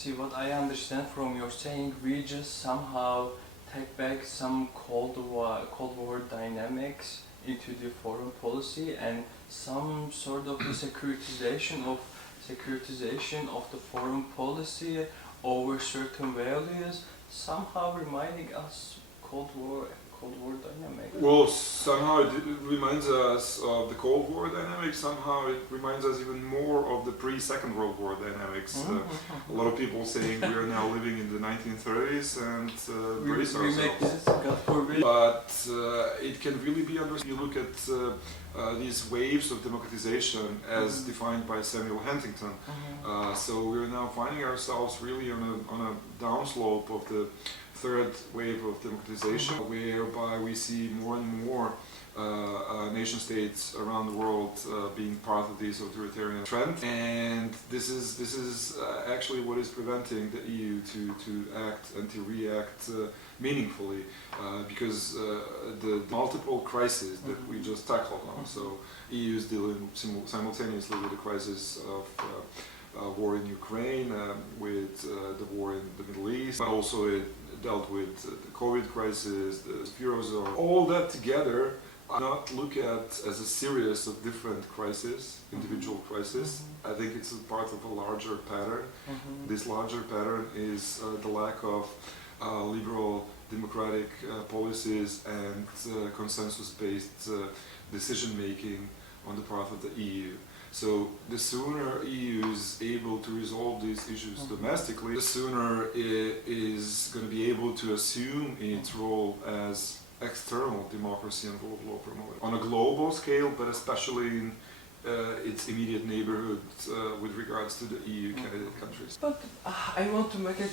See, what I understand from your saying, we just somehow take back some Cold War dynamics into the foreign policy and some sort of the securitization of the foreign policy over certain values, somehow reminding us Cold War dynamic. Well, somehow it reminds us of the Cold War dynamics, somehow it reminds us even more of the pre-Second World War dynamics. A lot of people saying we are now living in the 1930s and brace we make ourselves. this, God forbid. But it can really be understood. You look at these waves of democratization as defined by Samuel Huntington. So we're now finding ourselves really on a downslope of the third wave of democratization, whereby we see more and more nation states around the world being part of this authoritarian trend, and this is actually what is preventing the EU to act and to react meaningfully, because the multiple crises that we just tackled on. So EU is dealing simultaneously with the crisis of war in Ukraine, with the war in the Middle East, but also it dealt with the COVID crisis, the Eurozone. All that together, I not look at as a series of different crises, individual crises. I think it's a part of a larger pattern. This larger pattern is the lack of liberal democratic policies and consensus-based decision-making on the part of the EU. So the sooner EU is able to resolve these issues domestically, the sooner it is going to be able to assume its role as external democracy and rule of law promoter on a global scale, but especially in its immediate neighborhood with regards to the EU candidate countries. But I want to make it